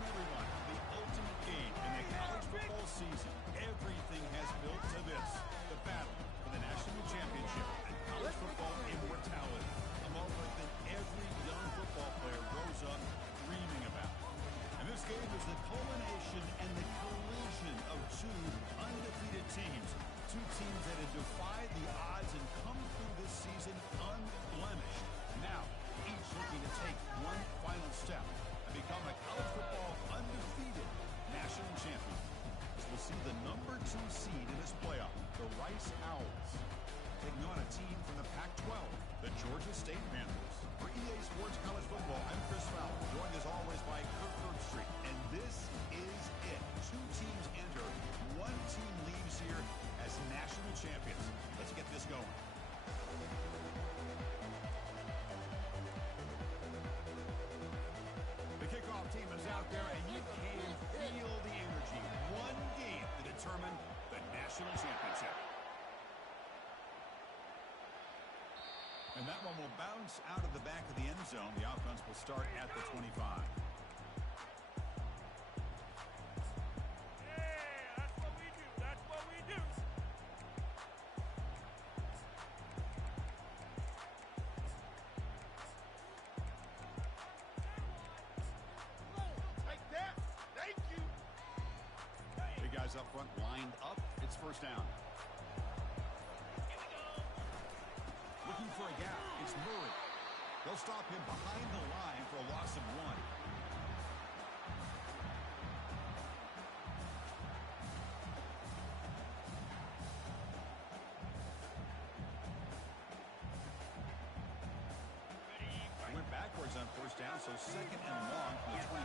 Welcome, everyone, to the ultimate game in the college football season. Everything has built to this, the battle for the national championship and college football immortality, a moment that every young football player grows up dreaming about. And this game is the culmination and the collision of two undefeated teams, two teams that have defied the odds and come through this season unblemished. Now, each looking to take one final step and become a college football undefeated national champion. As we'll see the number 2 seed in this playoff, the Rice Owls, taking on a team from the Pac-12, the Georgia State Panthers. For EA Sports College Football, I'm Chris Fowler, joined as always by Kirk Herbstreit. And this is it. 2 teams enter, 1 team leaves here as national champions. Let's get this going. The kickoff team is out there, and you can feel the energy. One game to determine the national championship. And that one will bounce out of the back of the end zone. The offense will start at the 25. Yeah, that's what we do. That's what we do. Like that. Thank you. Big guys up front lined up. It's first down. Looking for a gap. It's Murray. They'll stop him behind the line for a loss of 1. He went backwards on first down, so second and long from the 24.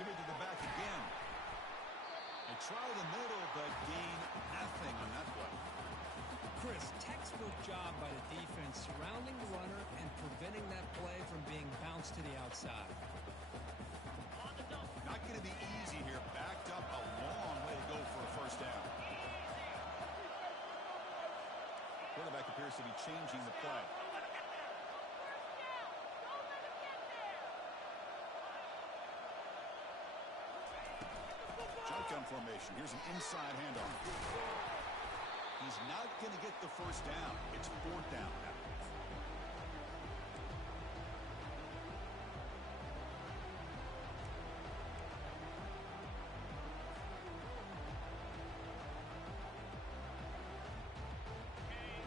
Give it to the back again. They try the middle, but gain nothing on that play. Chris, textbook job by the defense surrounding the runner and preventing that play from being bounced to the outside. Not going to be easy here. Backed up a long way to go for a first down. Quarterback appears to be changing the play. Shotgun formation. Here's an inside handoff. He's not going to get the first down. It's 4th down now.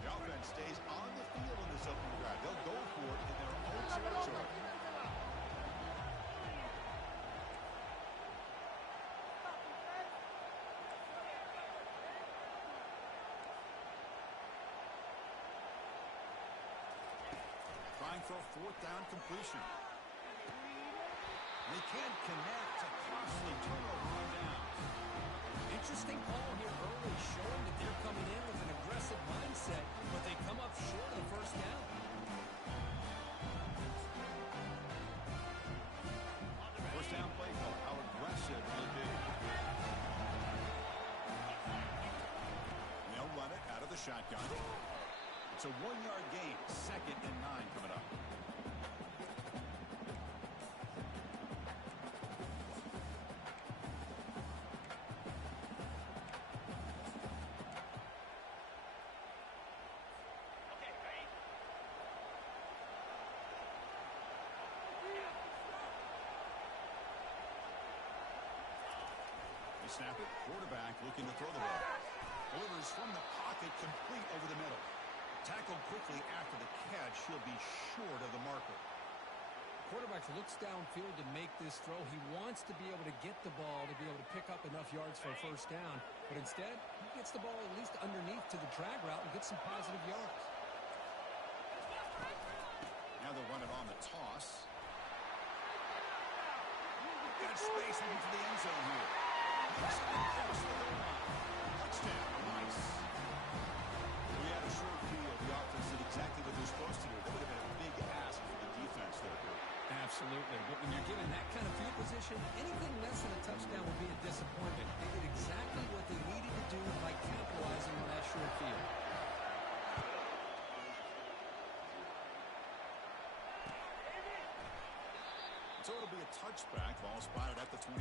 The offense stays on the field in this opening drive. They'll go for it in their own territory. Trying for a 4th down completion. They can't connect. A costly turnover on downs. Interesting call here early, showing that they're coming in with an aggressive mindset, but they come up short of the first down. First down play call. How aggressive will it be? They'll run it out of the shotgun. It's a 1-yard gain. 2nd and 9 coming up. They snap it. Quarterback looking to throw the ball. Delivers from the pocket, complete over the middle. Tackled quickly after the catch. He'll be short of the marker. Quarterback looks downfield to make this throw. He wants to be able to get the ball to be able to pick up enough yards for a first down. But instead, he gets the ball at least underneath to the drag route and gets some positive yards. Now they'll run it on the toss. Got space into the end zone here. Touchdown, Rice. We had a short field. The offense did exactly what they're supposed to do. That would have been a big ask for the defense there. Absolutely. But when you're given that kind of field position, possession, anything less than a touchdown would be a disappointment. They did exactly what they needed to do by capitalizing on that short field. So it'll be a touchback. Ball spotted at the 25.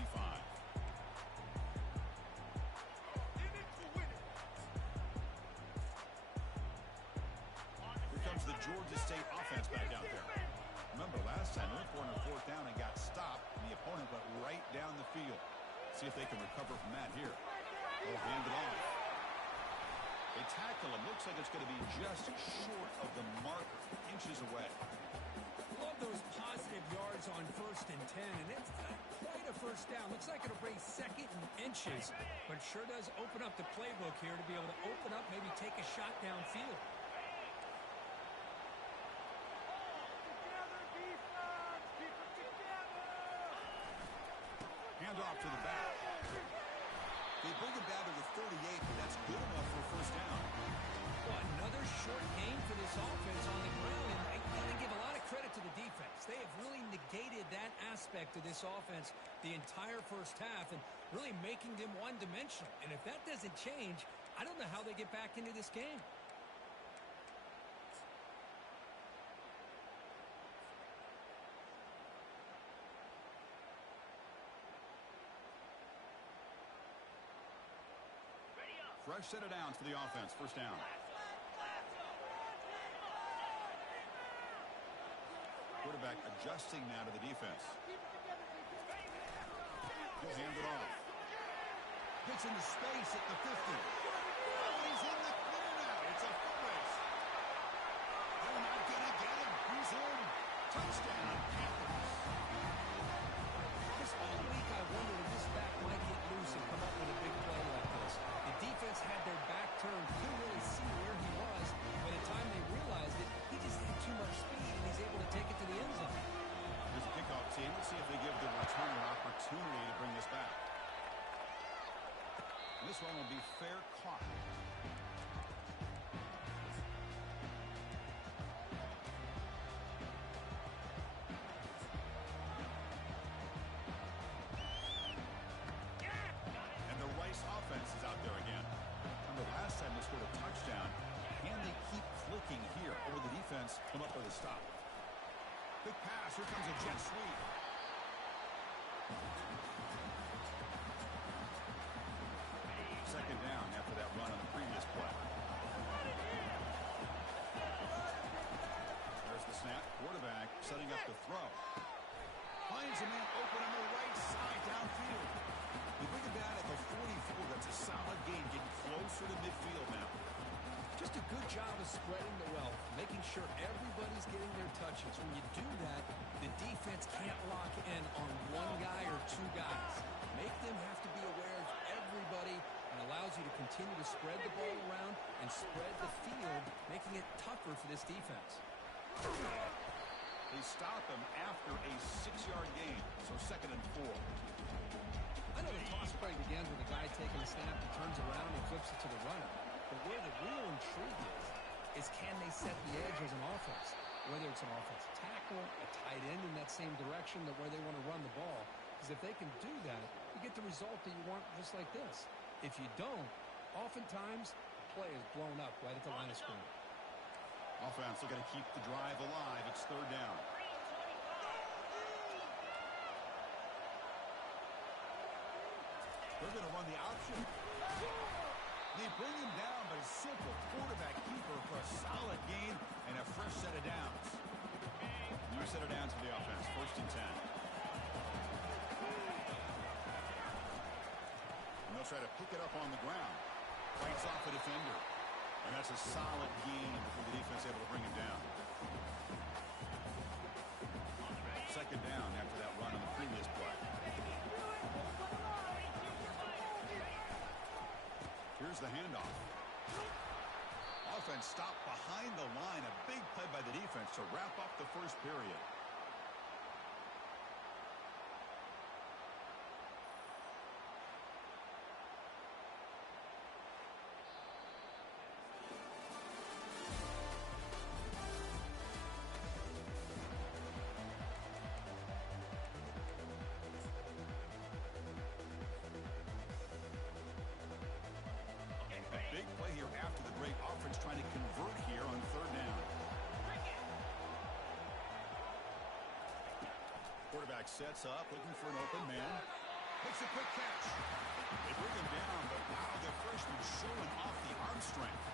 Here comes the Georgia State offense back out there. Remember, last time they went for it on fourth down and got stopped, and the opponent went right down the field. See if they can recover from that here. They'll hand it off. They tackle him. Looks like it's going to be just short of the marker, inches away. Love those positive yards on 1st and 10, and it's not quite a first down. Looks like it'll bring 2nd and inches, but sure does open up the playbook here to be able to open up, maybe take a shot downfield. Hand off to the back. They bring him down to the 38, but that's good enough for a first down. Well, another short gain for this offense on the ground, and I got to give a lot of credit to the defense. They have really negated that aspect of this offense the entire first half and really making them one-dimensional. And if that doesn't change, I don't know how they get back into this game. Fresh set of downs for the offense. First down. Quarterback adjusting now to the defense. He'll hand it off. Gets into space at the 50. Oh, he's in the clear now. It's a foot race. They're not going to get him. He's in. Touchdown, Panthers. This all week I wondered if this back might get loose and come up with a big play like this. The defense had their back turned, couldn't really see where he was. By the time they realized it, he just had too much speed, and he's able to take it to the end zone. Here's the kickoff team. Let's see if they give the returner an opportunity to bring this back. And this one will be fair caught. And the Rice offense is out there again. Remember last time they scored a touchdown. Can they keep clicking here, or the defense come up with a stop? Big pass. Here comes a jet sweep. Second down after that run on the previous play. There's the snap. Quarterback setting up the throw. Finds a man open on the right side downfield. They bring him down at the 44. That's a solid gain, getting closer to midfield now. Just a good job of spreading the wealth, making sure everybody's getting their touches. When you do that, the defense can't lock in on one guy or two guys. Make them have to be aware of everybody and allows you to continue to spread the ball around and spread the field, making it tougher for this defense. They stop him after a 6-yard gain, so 2nd and 4. I know the toss play begins with a guy taking a snap and turns around and flips it to the runner. But where the real intrigue is can they set the edge as an offense? Whether it's an offensive tackle, a tight end in that same direction, that where they want to run the ball. Because if they can do that, you get the result that you want just like this. If you don't, oftentimes the play is blown up right at the line of scrimmage. Offense looking to keep the drive alive. It's 3rd down. They're going to run the option. They bring him down, but a simple quarterback keeper for a solid gain and a fresh set of downs. New set of downs for the offense. 1st and 10. And they'll try to pick it up on the ground. Fights off a defender. And that's a solid gain before the defense able to bring him down. 2nd down after that run on the previous play. Here's the handoff. Offense stopped behind the line. A big play by the defense to wrap up the first period. Quarterback sets up, looking for an open man. Makes a quick catch. They bring him down, but wow, the freshman showing off the arm strength.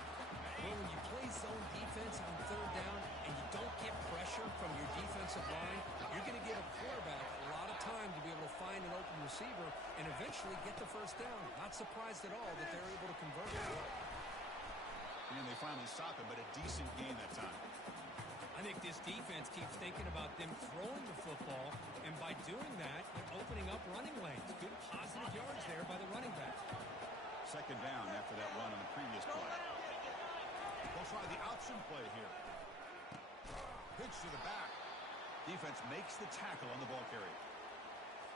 Well, when you play zone defense on third down and you don't get pressure from your defensive line, you're going to give a quarterback a lot of time to be able to find an open receiver and eventually get the first down. Not surprised at all that they're able to convert it. And they finally stop it, but a decent game that time. I think this defense keeps thinking about them throwing the football, and by doing that, they're opening up running lanes. Good positive yards there by the running back. Second down after that run on the previous play. They'll try the option play here. Pitch to the back. Defense makes the tackle on the ball carrier.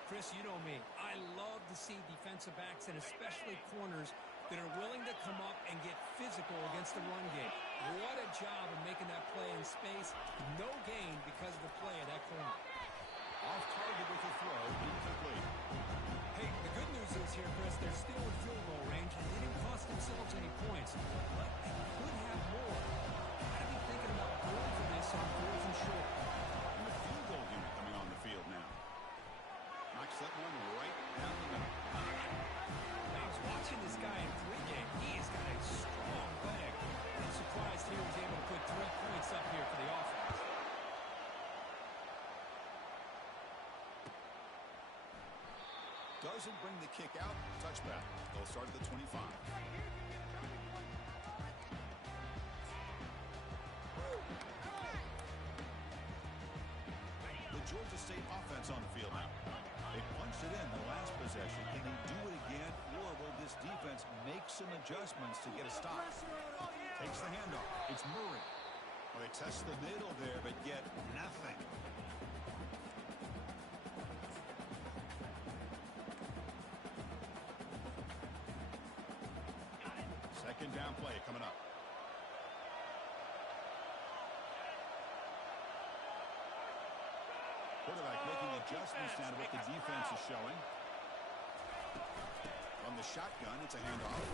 Chris, you know me. I love to see defensive backs and especially corners that are willing to come up and get physical against the run game. What a job of making that play in space. No gain because of the play of that corner. Off target with the throw, incomplete. Hey, the good news is here, Chris, they're still in field goal range, and they didn't cost themselves any points. But they could have more. Gotta be thinking about going for this on 4th and short. And the field goal unit coming on the field now. Knocks that one right down the middle. I was watching this guy in pregame. He has got a strong leg. I'm surprised he was able to put 3 points up here for the offense. Doesn't bring the kick out. Touchback. They'll start at the 25. The Georgia State offense on the field now. They punched it in the last possession. Can they do it again, or will this defense make some adjustments to get a stop? Takes the handoff. It's Murray. Well, they test the middle there, but get nothing. Second down play coming up. Quarterback making adjustments now to what the defense is showing. From the shotgun, it's a handoff.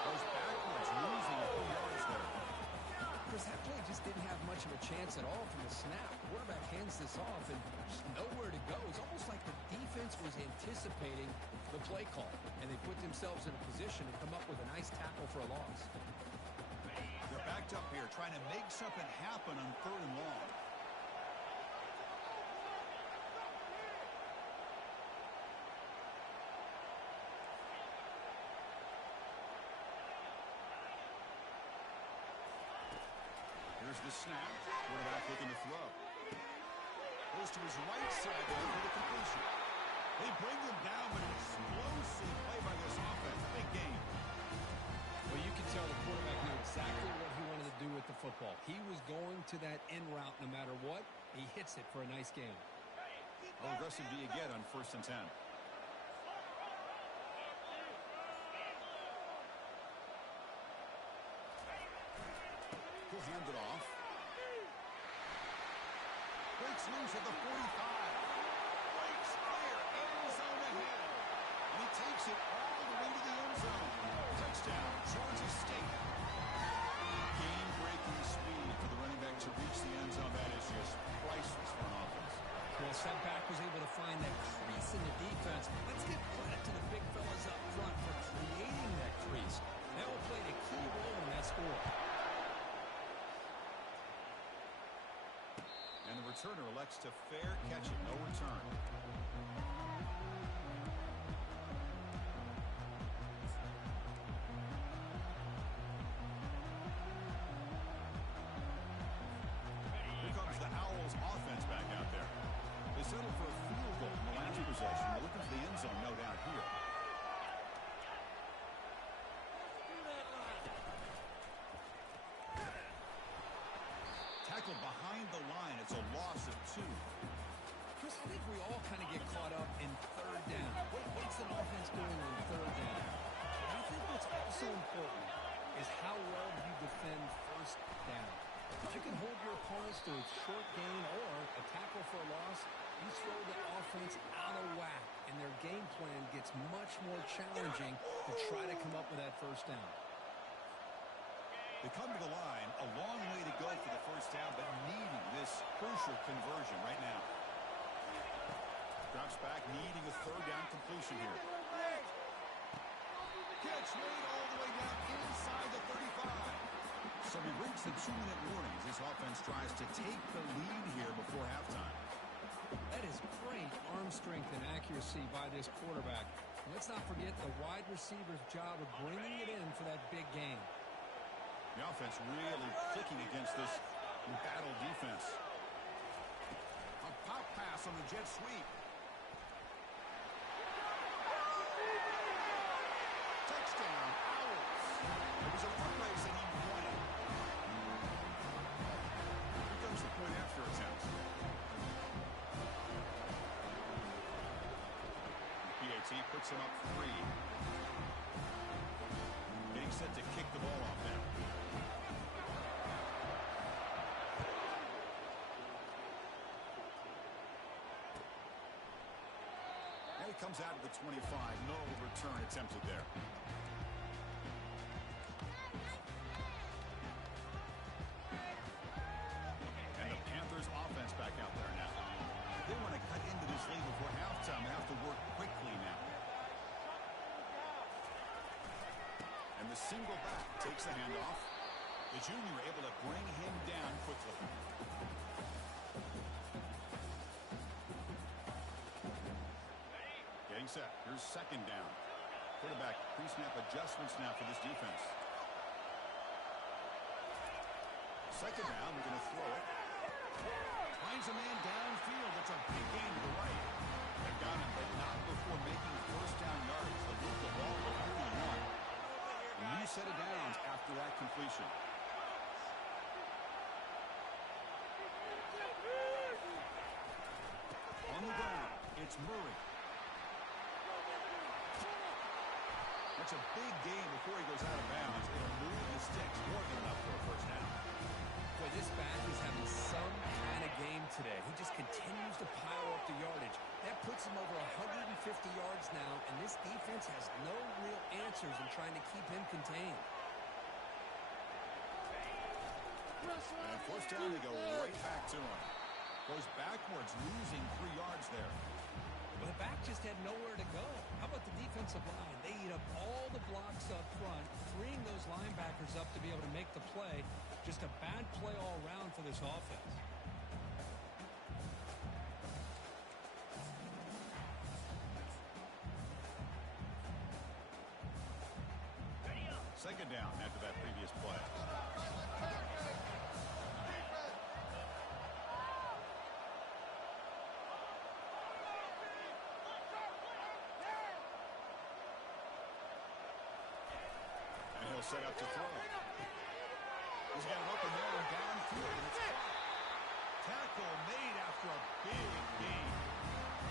Goes backwards, losing a few yards there. Chris, that play just didn't have much of a chance at all from the snap. Quarterback hands this off and just nowhere to go. It's almost like the defense was anticipating the play call, and they put themselves in a position to come up with a nice tackle for a loss. They're backed up here, trying to make something happen on 3rd and long. Here's the snap. Quarterback looking to throw. Goes to his right side there for the completion. They bring them down, but an explosive play by this offense. Big game. Well, you can tell the quarterback knew exactly what he wanted to do with the football. He was going to that in route no matter what. He hits it for a nice game. How aggressive do you get on 1st and 10? He'll hand it off. Breaks loose at the 45. Breaks clear. End zone ahead. And he takes it all the way to the end zone. Touchdown, Georgia State. Game-breaking speed for the running back to reach the end zone. That is just priceless for an offense. Chris, that back was able to find that crease in the defense. Let's give credit to the big fellas up front for creating that crease. That will play a key role in that score. And the returner elects to fair catch it. No return. Here comes the Owls offense back out there. They settled for a field goal in the last possession. They're looking for the end zone, no doubt, here. Tackle behind the line. It's a loss of 2. Chris, I think we all kind of get caught up in 3rd down. What's an offense doing on 3rd down? But I think what's also important is how well do you defend 1st down. If you can hold your opponents to a short gain or a tackle for a loss, you throw the offense out of whack, and their game plan gets much more challenging to try to come up with that 1st down. They come to the line, a long way to go for the 1st down, but needing this crucial conversion right now. Drops back, needing a third down completion here. Catch made all the way down inside the 35. So we reach the 2-minute warning as this offense tries to take the lead here before halftime. That is great arm strength and accuracy by this quarterback. And let's not forget the wide receiver's job of bringing it in for that big game. The offense really clicking against this battle defense. A pop pass on the jet sweep. Touchdown, Owls. It was a foot race and he won it. Here comes the point after attempt. PAT puts him up 3. Getting set to kick the ball off now. And he comes out of the 25. No return attempted there. And the Panthers offense back out there now. They want to cut into this lead before halftime. They have to work quickly now. And the single back takes the handoff. The junior able to bring him down quickly. Getting set. Here's second down. Quarterback pre-snap adjustments now for this defense. Second down, we're going to throw it. Finds a man downfield. That's a big gain to the right. They've got him, but not before making first down yards. They move the ball to 41. A new set of downs after that completion. On the ground, it's Murray. That's a big gain before he goes out of bounds. It'll move the sticks more than enough for a first down. Boy, this back is having some kind of game today. He just continues to pile up the yardage. That puts him over 150 yards now, and this defense has no real answers in trying to keep him contained. And first down, they go right back to him. Goes backwards, losing 3 yards there. Well, the back just had nowhere to go. How about the defensive line? They eat up all the blocks up front, freeing those linebackers up to be able to make the play. Just a bad play all around for this offense. Second down after that previous play. And he'll set up to throw. He's got an open man downfield, and it's caught. Tackle made after a big gain.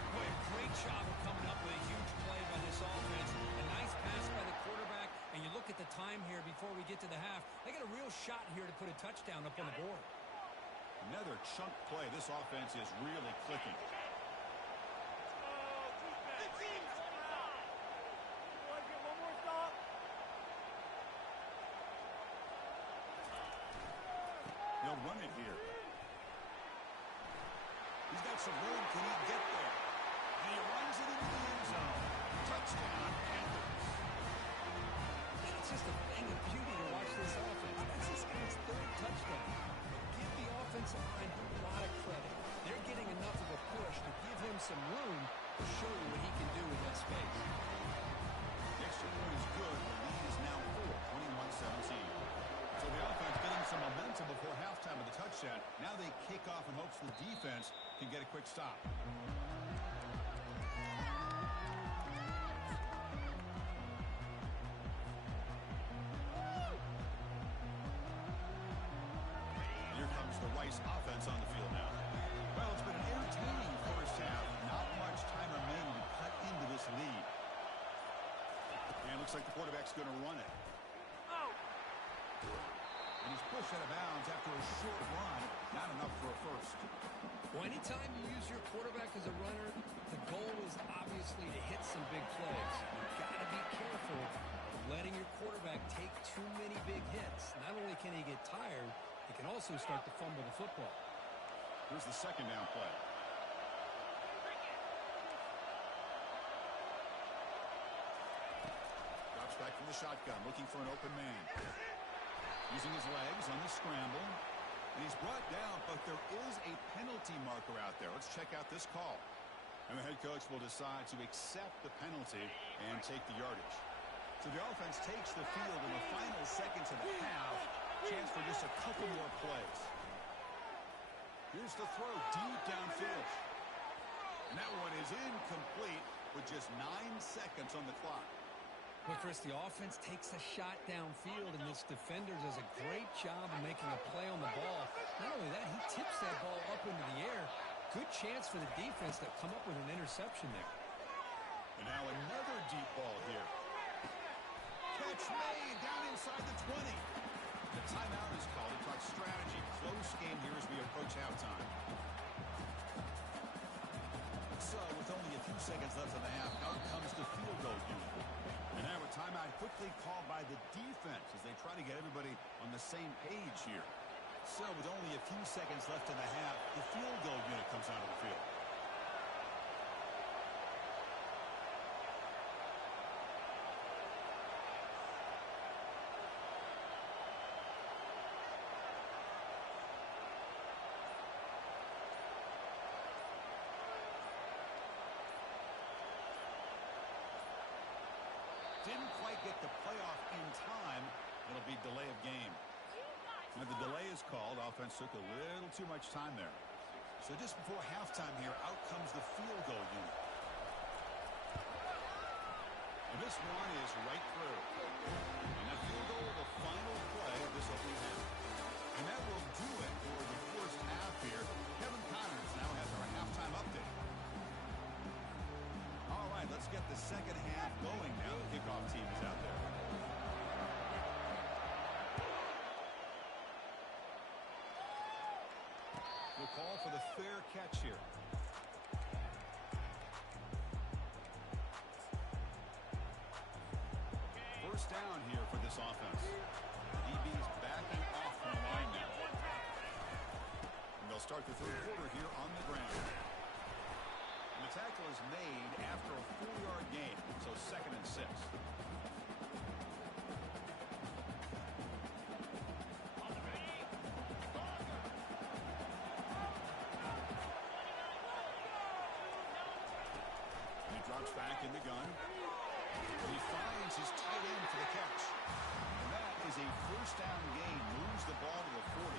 Boy, a great job of coming up with a huge play by this offense. A nice pass by the quarterback, and you look at the time here before we get to the half. They got a real shot here to put a touchdown up on the board. Another chunk play. This offense is really clicking. They'll run it here. He's got some room. Can he get there? And he runs it into the end zone. Touchdown, Panthers. It's just a thing of beauty to watch this offense. That's this guy's 3rd touchdown. Give the offensive line a lot of credit. They're getting enough of a push to give him some room to show you what he can do with that space. The extra point is good. The lead is now 4, 21-17. So the offense getting some momentum before halftime with the touchdown. Now they kick off in hopes the defense can get a quick stop. Here comes the Rice offense on the field now. Well, it's been an entertaining first half. Not much time remaining to cut into this lead. And it looks like the quarterback's going to run it. And he's pushed out of bounds after a short run. Not enough for a first. Well, anytime you use your quarterback as a runner, the goal is obviously to hit some big plays. You've got to be careful of letting your quarterback take too many big hits. Not only can he get tired, he can also start to fumble the football. Here's the second down play. the shotgun, looking for an open man. Using his legs on the scramble. And he's brought down, but there is a penalty marker out there. Let's check out this call. And the head coach will decide to accept the penalty and take the yardage. So the offense takes the field in the final seconds of the half. Chance for just a couple more plays. Here's the throw deep downfield. And that one is incomplete with just 9 seconds on the clock. Well, Chris, the offense takes a shot downfield, and this defender does a great job of making a play on the ball. Not only that, he tips that ball up into the air. Good chance for the defense to come up with an interception there. And now another deep ball here. Catch made down inside the 20. The timeout is called to talk strategy. Close game here as we approach halftime. So with only a few seconds left in the half, out comes the field goal unit. And now a timeout quickly called by the defense as they try to get everybody on the same page here. So with only a few seconds left in the half, the field goal unit comes out of the field. Didn't quite get the playoff in time. It'll be delay of game. Now the delay is called. Offense took a little too much time there. So just before halftime here, out comes the field goal unit. And this one is right through. And that field goal, the final play of this opening half. And that will do it for the first half here. Kevin Connors now has our halftime update. All right, let's get the second half going now. The kickoff team is out there. We'll call for the fair catch here. First down here for this offense. The DB's backing off from the line now. And they'll start the third quarter here on the ground. And the tackle is made after a 4-yard gain, so 2nd and 6. He drops back in the gun. And he finds his tight end for the catch. And that is a first down gain. Moves the ball to the 40.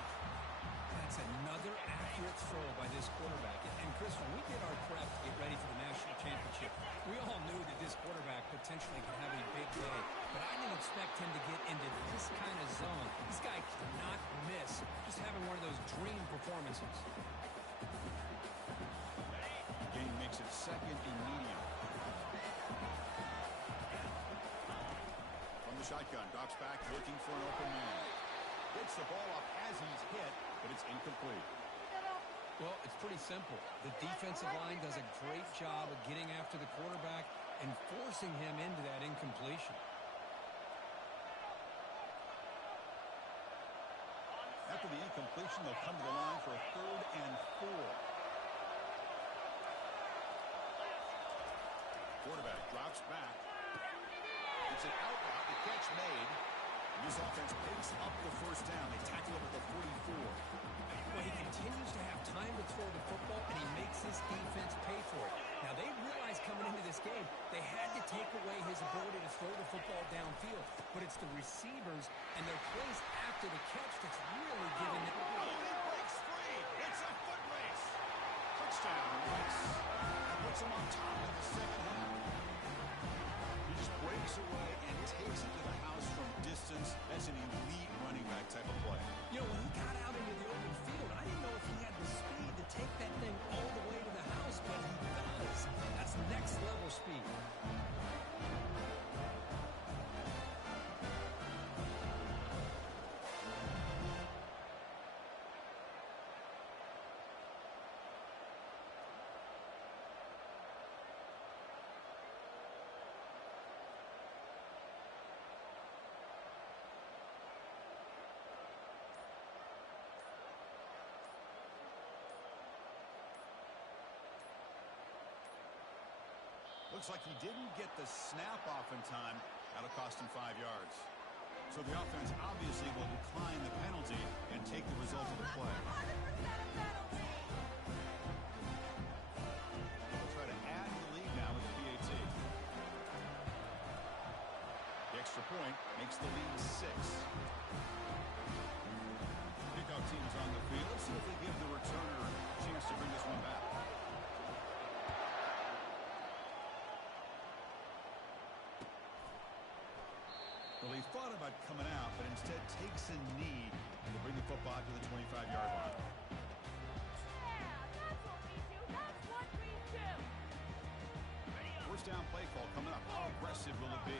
That's another accurate throw by this quarterback. And Chris, when we did our prep to get ready for the national championship, we all knew that this quarterback potentially could have a big day. But I didn't expect him to get into this kind of zone. This guy cannot miss. Just having one of those dream performances. Game makes it 2nd and medium. From the shotgun, drops back looking for an open man. Gets the ball up as he's hit, but it's incomplete. Well, it's pretty simple. The defensive line does a great job of getting after the quarterback and forcing him into that incompletion. After the incompletion, they'll come to the line for a 3rd and 4. Quarterback drops back. It's an out route. The catch made. And this offense picks up the first down. They tackle him at the 44. Well, he continues to have time to throw the football, and he makes his defense pay for it. Now, they realized coming into this game, they had to take away his ability to throw the football downfield. But it's the receivers and their plays after the catch that's really giving them. Oh, he breaks free. It's a foot race. Touchdown. That puts him on top in the second half. He just breaks away and takes it to the house from distance. That's an elite running back type of play. You know, when he got out into the open field, I didn't know if he had the speed to take that thing all the way to the house, but he does. That's next level speed. Looks like he didn't get the snap off in time. That'll cost him 5 yards. So the offense obviously will decline the penalty and take the result of the play. They'll try to add to the lead now with the PAT. The extra point makes the lead 6. Kickoff team is on the field. Let's see if they give the returner a chance to bring this one back. Well, he thought about coming out, but instead takes a knee to bring the football to the 25-yard line. Yeah, that's what we do. That's what we do. First down play call coming up. How aggressive will it be?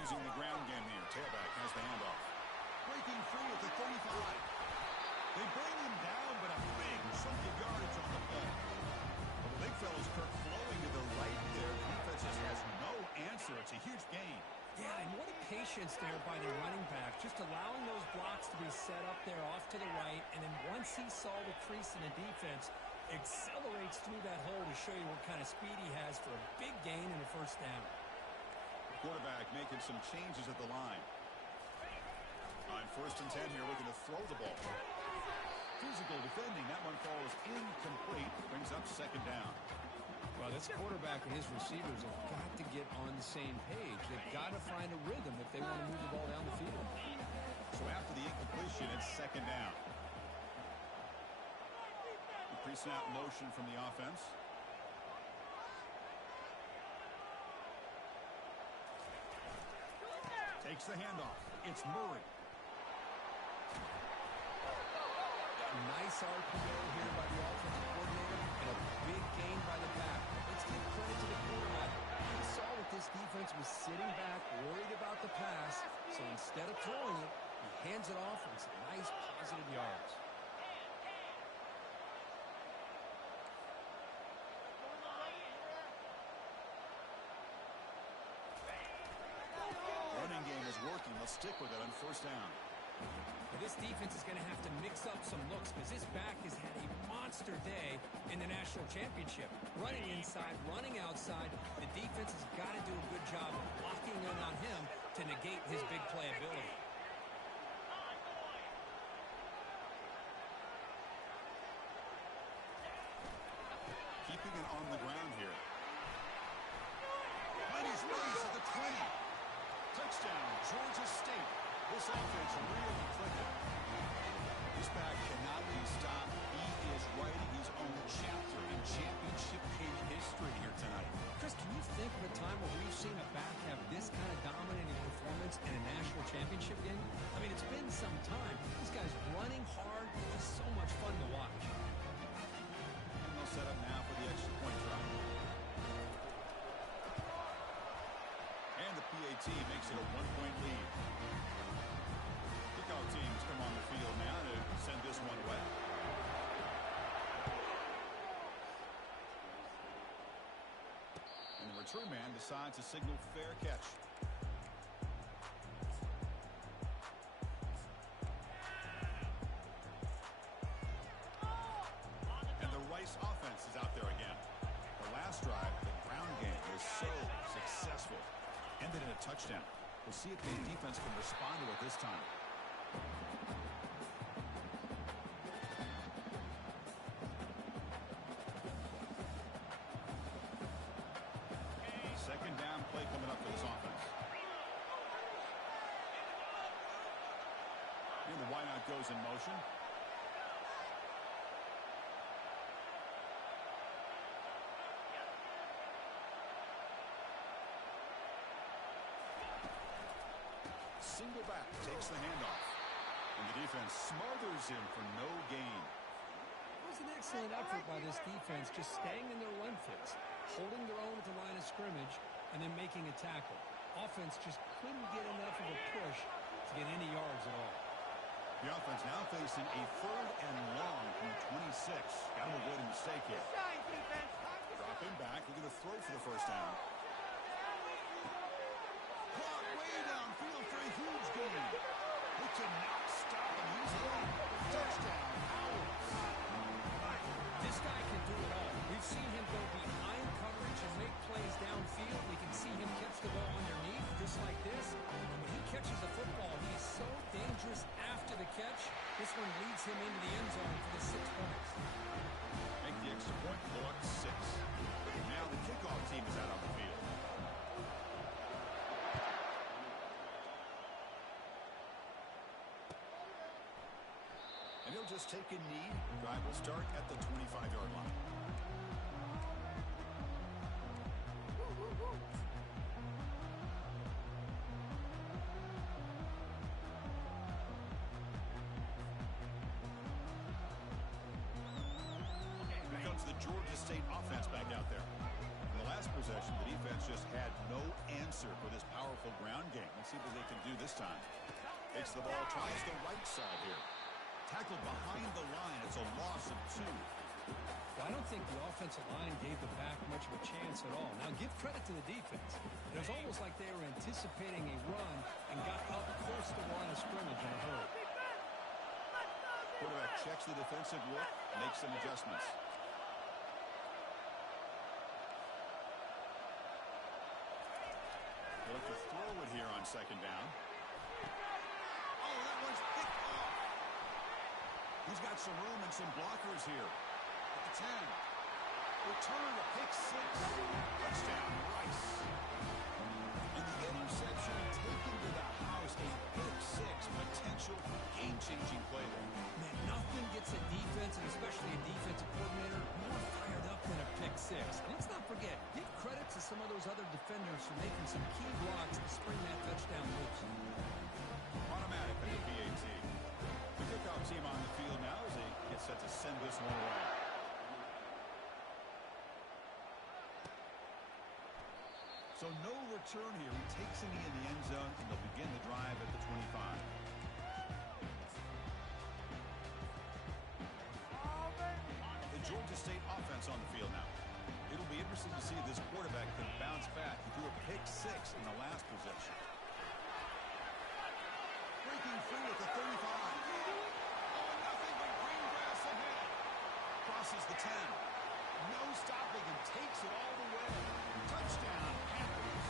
Using the ground game here. Tailback has the handoff. Breaking free at the 35. They bring him down, but a big chunk of yardage on the play. Well, the big fella's Kirk flowing to the right there. The defense just has no answer. It's a huge gain. Yeah, and what a patience there by the running back, just allowing those blocks to be set up there off to the right, and then once he saw the crease in the defense, accelerates through that hole to show you what kind of speed he has for a big gain and a first down. Quarterback making some changes at the line. On 1st and 10 here, looking to throw the ball. Physical defending. That one falls incomplete. Brings up 2nd down. Well, this quarterback and his receivers have got to get on the same page. They've got to find a rhythm if they want to move the ball down the field. So after the incompletion, it's 2nd down. The pre-snap motion from the offense. Takes the handoff. It's Murray. A nice RPO here by the offensive coordinator and a big gain by the back. Let's give credit to the quarterback. He saw that this defense was sitting back, worried about the pass, so instead of throwing it, he hands it off and some nice positive yards. Running game is working. They'll stick with it on 1st down. This defense is going to have to mix up some looks because this back has had a monster day in the national championship. Running inside, running outside. The defense has got to do a good job of locking in on him to negate his big play ability. Keeping it on the ground here. Lenny's raised at the 20. Touchdown, Georgia State. This offense really clicking. This back cannot be stopped. He is writing his own chapter in championship game history here tonight. Chris, can you think of a time where we've seen a back have this kind of dominating performance in a national championship game? I mean, it's been some time. This guy's running hard. Just so much fun to watch. And they'll set up now for the extra point drop. And the PAT makes it a 1-point lead. Kickoff teams come on the field now to send this one away. And the return man decides to signal fair catch. And the Rice offense is out there again. The last drive, the ground game was so successful. Ended in a touchdown. We'll see if the defense can respond to it this time. Second down play coming up for this offense. And the wideout goes in motion. Single back takes the handoff. And the defense smothers him for no gain. It was an excellent effort by this defense, just staying in their run fits, holding their own at the line of scrimmage, and then making a tackle. Offense just couldn't get enough of a push to get any yards at all. The offense now facing a 3rd and long from 26. Got to avoid a mistake here. Dropping back, looking to throw for the first down. way downfield for a huge gain. They cannot stop him easily. Touchdown, Owls. This guy can do it all. We've seen him go behind coverage and make plays downfield. We can see him catch the ball underneath just like this. And when he catches the football, he's so dangerous after the catch. This one leads him into the end zone for the 6 points. Make the extra point, blow up to 6. Now the kickoff team is out on the field. And he'll just take a knee. Drive will start at the 25-yard line. Here comes the Georgia State offense back out there. In the last possession, the defense just had no answer for this powerful ground game. Let's see what they can do this time. Takes the ball, tries the right side here. Tackled behind the line. It's a loss of 2. Well, I don't think the offensive line gave the back much of a chance at all. Now, give credit to the defense. It was almost like they were anticipating a run and got up close to the line of scrimmage in a hurry. Quarterback checks the defensive look, makes some adjustments. They look to throw it here on 2nd down. Oh, that one's picked off. He's got some room and some blockers here. At the 10. Return to pick 6. Touchdown, Rice. And the interception taken to the house. A pick 6 potential game-changing play there. Man, nothing gets a defense, and especially a defensive coordinator, more fired up than a pick 6. And let's not forget, give credit to some of those other defenders for making some key blocks to spring that touchdown loose. Automatic for the PAT. The kickoff team on the field now as they get set to send this one away. So no return here. He takes a knee in the end zone, and they'll begin the drive at the 25. The Georgia State offense on the field now. It'll be interesting to see if this quarterback can bounce back. He threw a pick 6 in the last possession. Breaking free at the 35. Oh, nothing but green grass ahead. Crosses the 10. No stopping and takes it all the way. Touchdown, Panthers.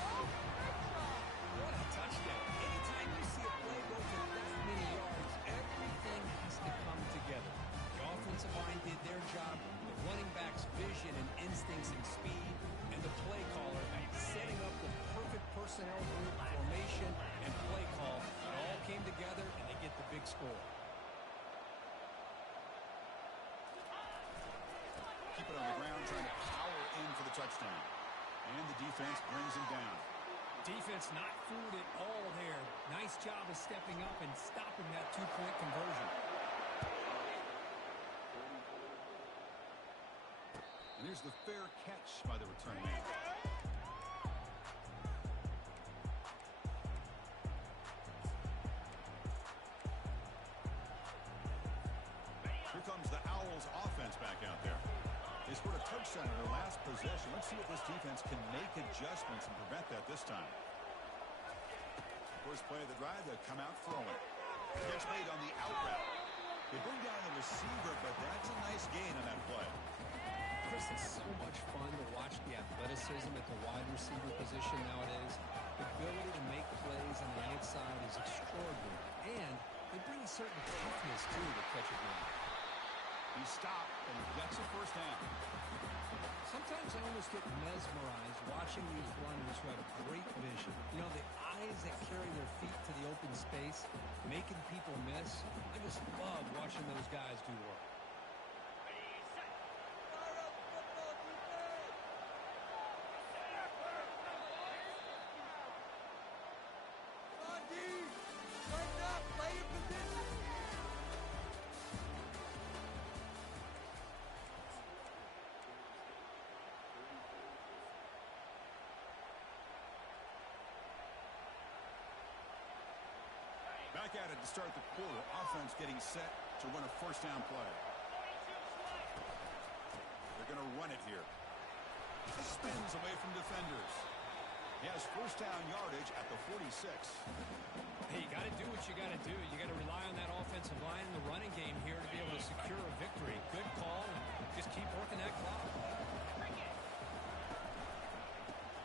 What a touchdown. Anytime you see a play go to that many yards, everything has to come together. The offensive line did their job, the running back's vision and instincts and speed, and the play caller setting up the perfect personnel group, formation, and play call. It all came together, and they get the big score. Keep it on the ground, trying to power in for the touchdown. And the defense brings him down. Defense not fooled at all there. Nice job of stepping up and stopping that 2-point conversion. And here's the fair catch by the return man. Here comes the Owls offense back out there. They scored a touchdown in their last possession. Let's see if this defense can make adjustments and prevent that this time. First play of the drive, they'll come out throwing. Catch made on the out route. They bring down the receiver, but that's a nice gain on that play. Chris, it's so much fun to watch the athleticism at the wide receiver position nowadays. The ability to make plays on the outside is extraordinary. And they bring a certain toughness, too, to catch a game. He stopped, and he gets a first down. Sometimes I almost get mesmerized watching these runners who have great vision. You know, the eyes that carry their feet to the open space, making people miss. I just love watching those guys do work. Back at it to start the quarter. Offense getting set to run a first down play. They're going to run it here. Spins away from defenders. He has first down yardage at the 46. Hey, you got to do what you got to do. You got to rely on that offensive line in the running game here to be able to secure a victory. Good call. Just keep working that clock.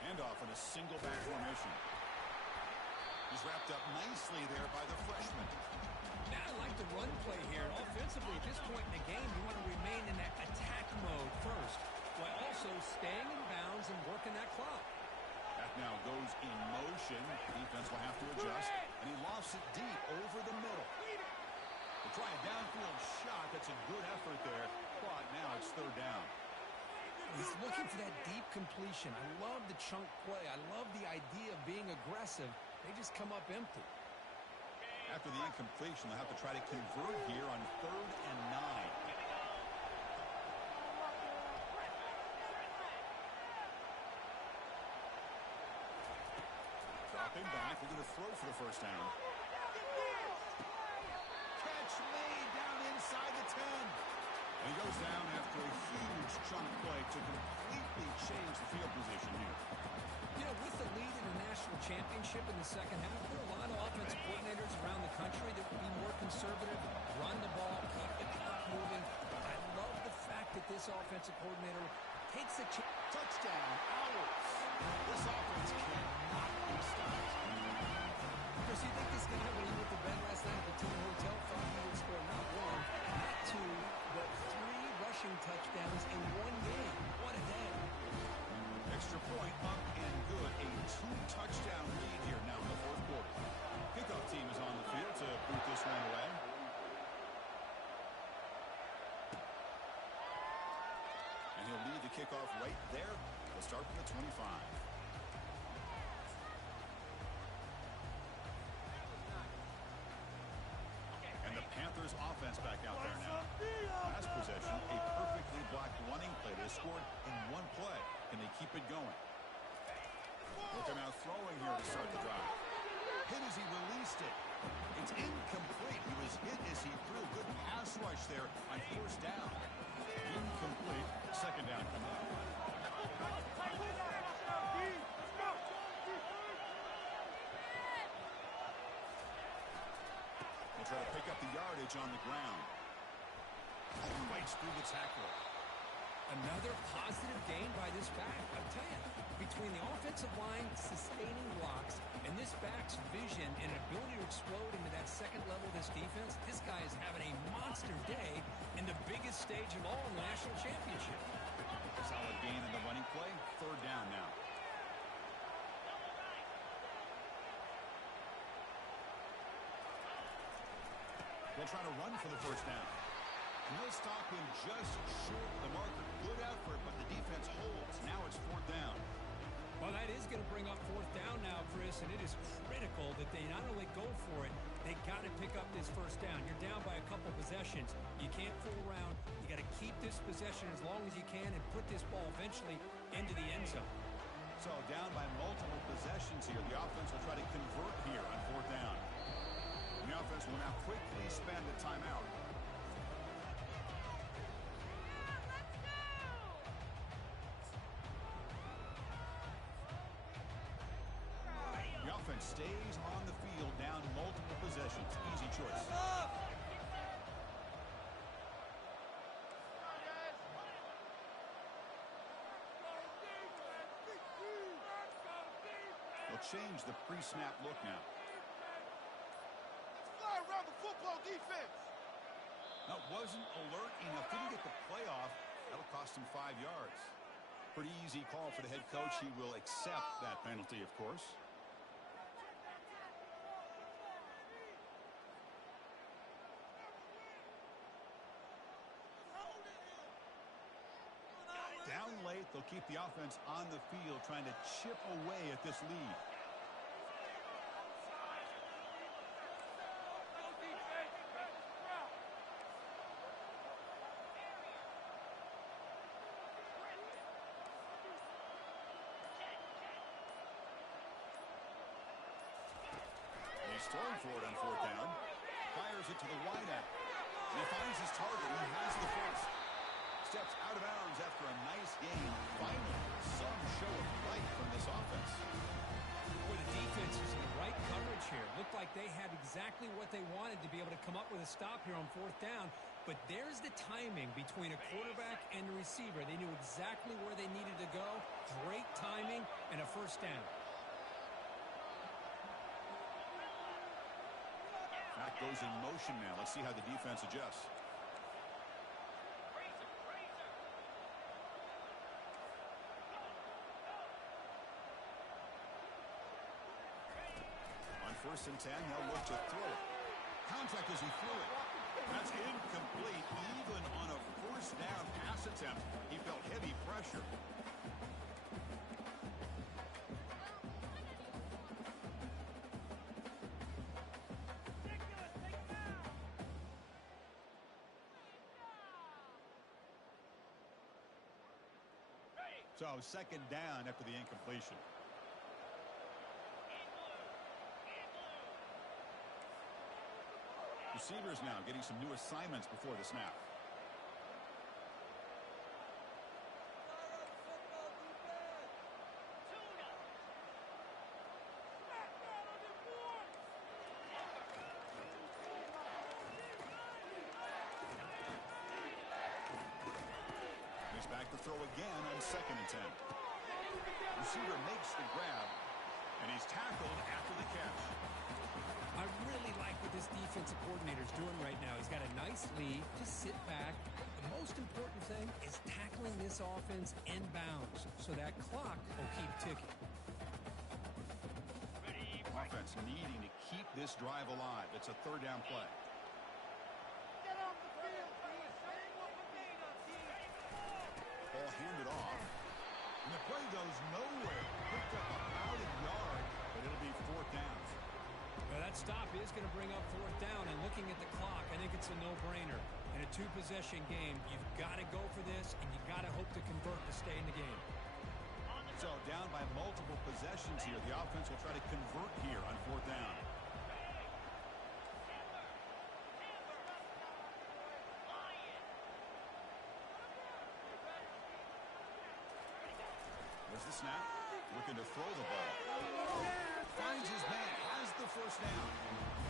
Handoff in a single back formation. He's wrapped up nicely there by the freshman. Now I like the run play here. Offensively, at this point in the game, you want to remain in that attack mode first, while also staying in bounds and working that clock. That now goes in motion. Defense will have to adjust, and he lofts it deep over the middle. We'll try a downfield shot. That's a good effort there, but now it's third down. He's looking for that deep completion. I love the chunk play. I love the idea of being aggressive. They just come up empty. After the incompletion, they'll have to try to convert here on 3rd and 9. Dropping back, we're going to throw for the first down. Catch made down inside the 10. And he goes down after a huge chunk play to completely change the field position here. You know, with the lead in the national championship in the second half, there are a lot of offensive coordinators around the country that would be more conservative, run the ball, keep the clock moving. I love the fact that this offensive coordinator takes a chance. Touchdown, Owls. This offense cannot be stopped. Chris, you think this can happen? You went to bed last night at the team hotel, thought he would score not one, not two, but 3 rushing touchdowns in one game. What a day. Extra point up and good. A 2-touchdown lead here now in the fourth quarter. Kickoff team is on the field to boot this one away. And he'll lead the kickoff right there. We'll start from the 25. And the Panthers offense back out there now. Last possession, a perfectly blocked running play. They scored in one play. Can they keep it going? Looking out throwing here to start the drive. Hit as he released it. It's incomplete. He was hit as he threw. Good pass rush there on first down. Incomplete. Second down coming up. He'll try to pick up the yardage on the ground. Fights through the tackle. Another positive gain by this back. I'll tell you, between the offensive line sustaining blocks and this back's vision and ability to explode into that second level of this defense, this guy is having a monster day in the biggest stage of all in the national championship. Solid gain in the running play. Third down now. They'll try to run for the first down. And he'll stop him just short of the marker. Good effort, but the defense holds. Now it's fourth down. Well, that is going to bring up fourth down now, Chris, and it is critical that they not only go for it, they got to pick up this first down. You're down by a couple possessions. You can't fool around. You got to keep this possession as long as you can and put this ball eventually into the end zone. So down by multiple possessions here. The offense will try to convert here on fourth down. And the offense will now quickly spend a timeout. The offense stays on the field down multiple possessions. Easy choice. They'll change the pre-snap look now. Let's fly around the football defense. That wasn't alert enough. Didn't get the play off. That'll cost him 5 yards. Pretty easy call for the head coach. He will accept that penalty, of course. Down late, they'll keep the offense on the field, trying to chip away at this lead. He's throwing for it on fourth down. Fires it to the wideout. And he finds his target. He has the first. steps out of bounds after a nice game. Finally, some show of light from this offense. Boy, the defense using the right coverage here. Looked like they had exactly what they wanted to be able to come up with a stop here on fourth down. But there's the timing between a quarterback and the receiver. They knew exactly where they needed to go. Great timing and a first down. That goes in motion now. Let's see how the defense adjusts. On 1st and 10, they'll look to throw it. Contact as he threw it. That's incomplete. Even on a first down pass attempt, he felt heavy pressure. So 2nd down after the incompletion. Receivers now getting some new assignments before the snap. He's back to throw again on 2nd and 10. Receiver makes the grab, and he's tackled after the catch. I really like what this defensive coordinator is doing right now. He's got a nice lead. Just sit back. The most important thing is tackling this offense in bounds so that clock will keep ticking. Offense needing to keep this drive alive. It's a 3rd down play. Get off the field, Ball handed off. And the play goes nowhere. Picked up about a yard, but it'll be 4th down. Well, that stop is going to bring up 4th down, and looking at the clock, I think it's a no-brainer. In a 2-possession game, you've got to go for this, and you got to hope to convert to stay in the game. So down by multiple possessions here. The offense will try to convert here on 4th down. There's the snap. Looking to throw the ball. Finds his man. Has the first down.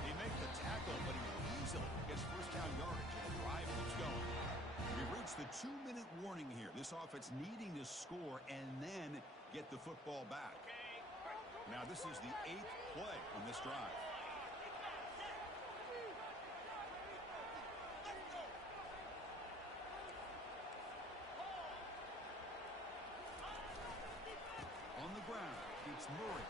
They make the tackle, but he easily gets first down yardage, and the drive keeps going. We've reached the 2-minute warning here. This offense needing to score and then get the football back. Now this is the 8th play on this drive. On the ground, it's Murray.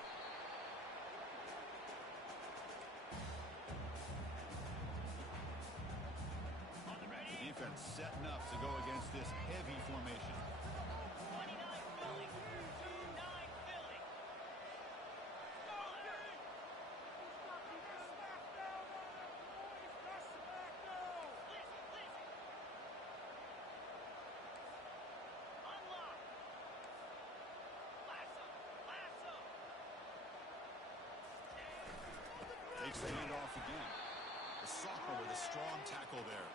The defense setting up to go against this heavy formation. Takes the handoff again. The sophomore with a strong tackle there.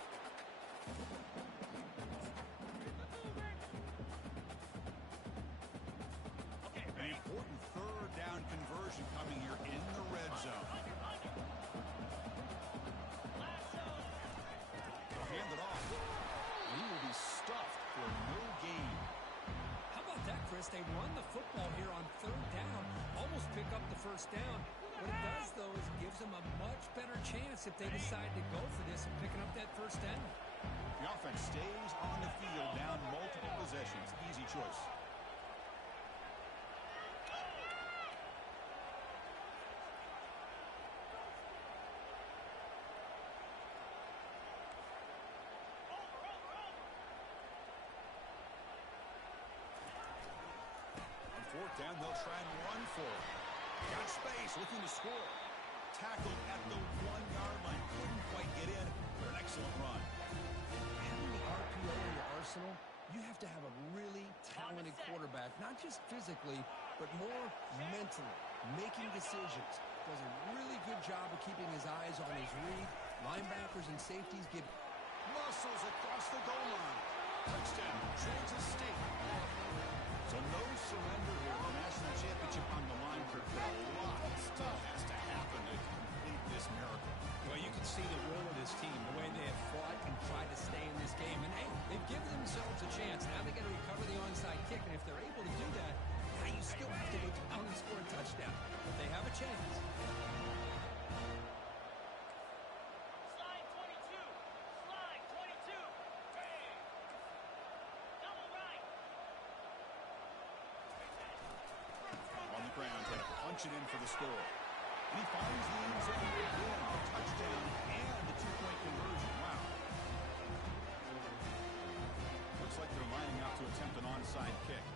An important 3rd down conversion coming here in the red zone. They'll hand it off. And he will be stuffed for no gain. How about that, Chris? They run the football here on 3rd down, almost pick up the first down. What it does, though, is it gives them a much better chance if they decide to go for this and picking up that first down. The offense stays on the field down multiple possessions. Easy choice. On 4th down, they'll try and run for it. Got space, looking to score. Tackled at the 1-yard line. Couldn't quite get in, but an excellent run. Having the RPO in your arsenal, you have to have a really talented quarterback, not just physically, but more mentally, making decisions. Does a really good job of keeping his eyes on his read. Linebackers and safeties give Muscles across the goal line. Touchdown, Kansas State. So no surrender here. The national championship on the line for a lot of stuff has to happen to complete this miracle. Well, you can see the will of this team, the way they have fought and tried to stay in this game. And, hey, they've given themselves a chance. Now they got to recover the onside kick. And if they're able to do that, now you still have to go down and score a touchdown. But they have a chance. Slide 22. Slide 22. Hey. Double right. On the ground, trying to punch it in for the score. And he finds the end zone again. A touchdown and the two-point conversion. Wow. Looks like they're lining up to attempt an onside kick.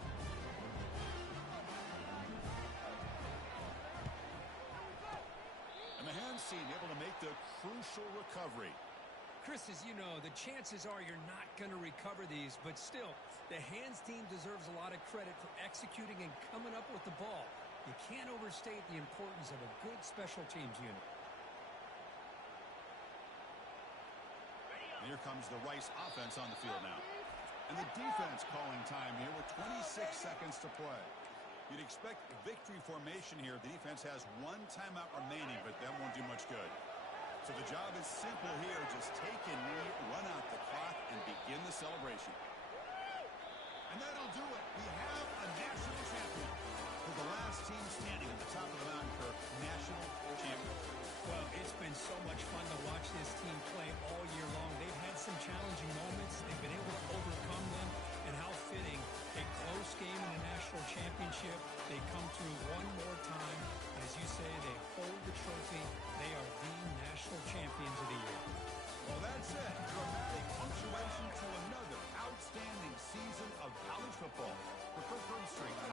And the hands seem able to make the crucial recovery. Chris, as you know, the chances are you're not going to recover these, but still, the hands team deserves a lot of credit for executing and coming up with the ball. You can't overstate the importance of a good special teams unit. And here comes the Rice offense on the field now. And the defense calling time here with 26 seconds to play. You'd expect victory formation here. The defense has one timeout remaining, but that won't do much good. So the job is simple here. Just take a knee, run out the clock, and begin the celebration. And that'll do it. We have a national champion. For the last team standing.